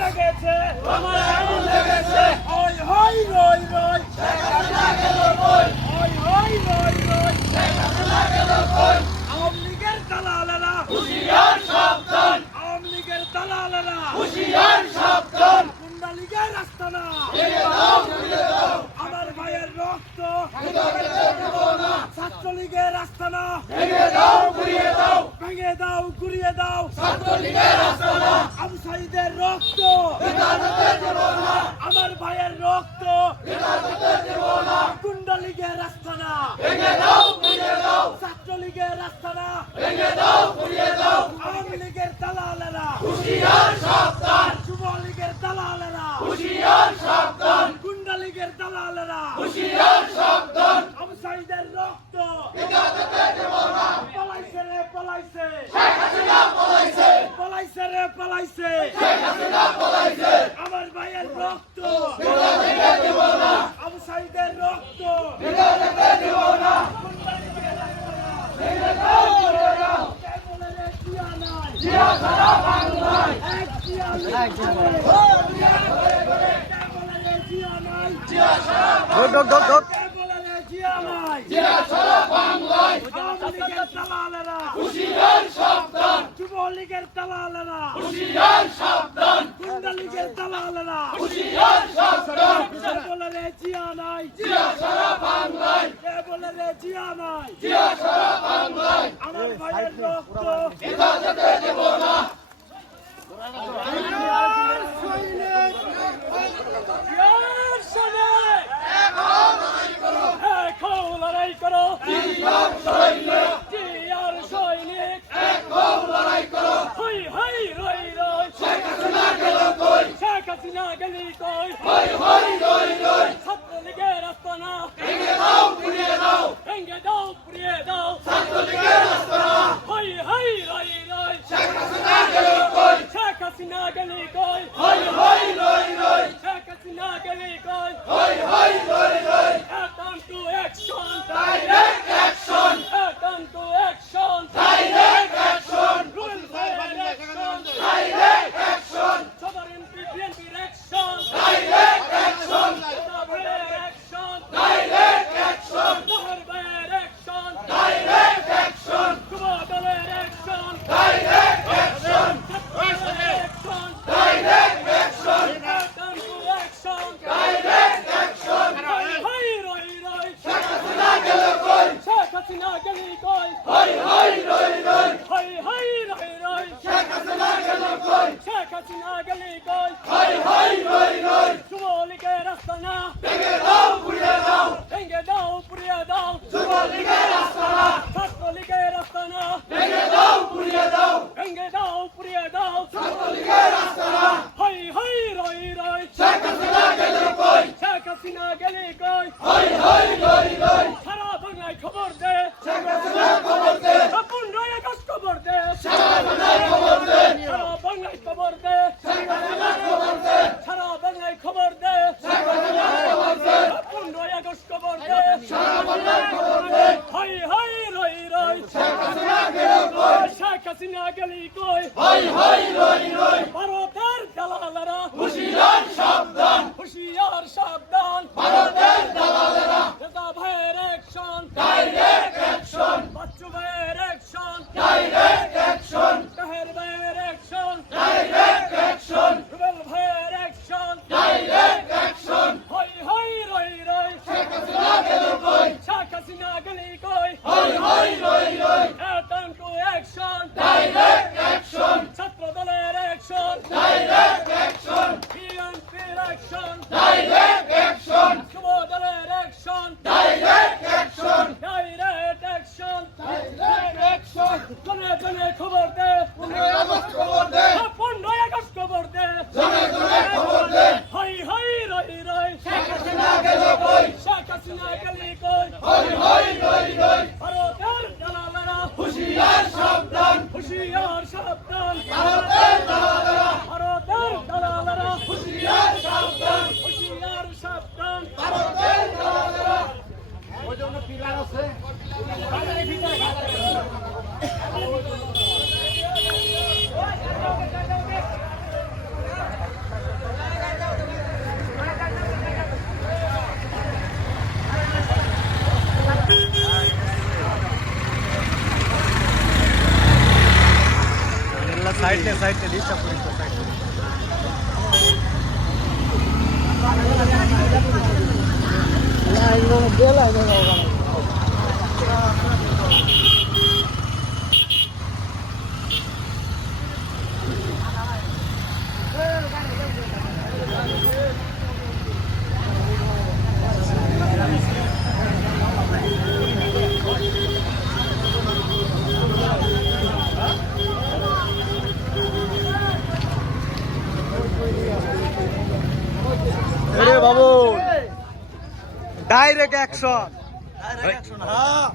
লেগেছে। রে আমার আগুন লেগেছে। ওই হই রই রই ওই হই রই রই আওয়ামী লীগের দালালেরা। হুশিয়ার সাবধান আওয়ামী লীগের দালালেরা। হুশিয়ার সাবধান গুন্ডা লীগের আস্তানা আমার ভাইয়ের রক্ত। ছাত্রলীগের আস্তানা ভেঙে দাও ঘুরিয়ে দাও। ভেঙে দাও ঘুরিয়ে দাও। ছাত্রলীগের আস্তানা আবু সাইদের রক্ত। আমার ভাইয়ের রক্ত। গুন্ডা লীগের আস্তানা ভেঙে দাও ঘুরিয়ে দাও ছাত্রলীগের ঘুরিয়ে দাও আওয়ামী লীগের দালালেরা। হুশিয়ার সাবধান যুব লীগের দালালেরা। হুশিয়ার সাবধান গুন্ডা লীগের দালালেরা। হুশিয়ার সাইদের রক্ত। পলাইছে রে পলাইছে পলাইছে। রে পলাইছে। আমার ভাইয়ের রক্ত। আবু সাইদের রক্ত। গুন্ডা লীগের আস্তানা। কে বলে রে জিয়া নাই? এক জিয়া নাই। কে বলে রে জিয়া নাই? কে বলে রে জিয়া নাই? আওয়ামী লীগের দালালেরা যুব লীগের দালালেরা গুন্ডা লীগের দালালেরা কে বলে রে জিয়া নাই কে বলে রে জিয়া নাই আমার ভাইয়ের রক্ত জিয়ার সৈনিক! এখন লড়াই করো জিয়ার সৈনিক হই হই রই রই শেখ হাসিনা গেলি কই ছাত্রলীগের আস্তানা। ভেঙে দাও পুড়িয়ে দাও। হই হই রই রই শেখ হাসিনা গেলি কই? Sheikh Sheikh Hasina geli koi! Hai hai roi roi! Hai hai roi roi! Sheikh Hasina geli koi! Sheikh Hasina geli koi! Hai hai roi roi! যুবলীগের আস্তানা ভেঙে দাও পুড়িয়ে দাও ভেঙে দাও পুড়িয়ে দাও যুবলীগের আস্তানা ছাত্রলীগের আস্তানা ভেঙে দাও পুড়িয়ে দাও ভেঙে দাও পুড়িয়ে দাও ছাত্রলীগের আস্তানা হাই হাই রই রই শেখ হাসিনা গেলে কই শেখ হাসিনা গেলে কই হাই হাই রই রই সারা বাংলায় খবর দে শেখ হাসিনা খবর দে আপন রয় আগস্ট খবর দে সারা বাংলায় খবর দে সারা বাংলায় খবর দে। সারা বাংলায় খবর দে। রয় আগস্ট খবর দে। হাই হাই, রই রই। শেখ হাসিনা গেলে কই? হাই হাই রই রই ভারতের দালালেরা। হুশিয়ার সাবধান। হুশিয়ার সাবধান ভারতের দালালেরা ভাইয়ের অ্যাকশন ডাইরেক্ট অ্যাকশন বাচ্চু ভাইয়ের অ্যাকশন ডাইরেক্ট সকলেই কই হই হই লই লই time to action direct action ছাত্র দলের অ্যাকশন ডাইরেক্ট অ্যাকশন বিএনপির অ্যাকশন ডাইরেক্ট অ্যাকশন যুব দলের action direct action direct action direct action জনে জনে খবর দে পনেরোই আগস্ট খবর দে পনেরোই আগস্ট খবর দে জনে জনে খবর দে হই হই রই রই শেখ হাসিনা গেল কই শেখ হাসিনা গেল কই হই হই साइडले साइडले दिशा पुरीको साइडले ডাইরেক্ট অ্যাকশন ডাইরেক্ট অ্যাকশন হ্যাঁ।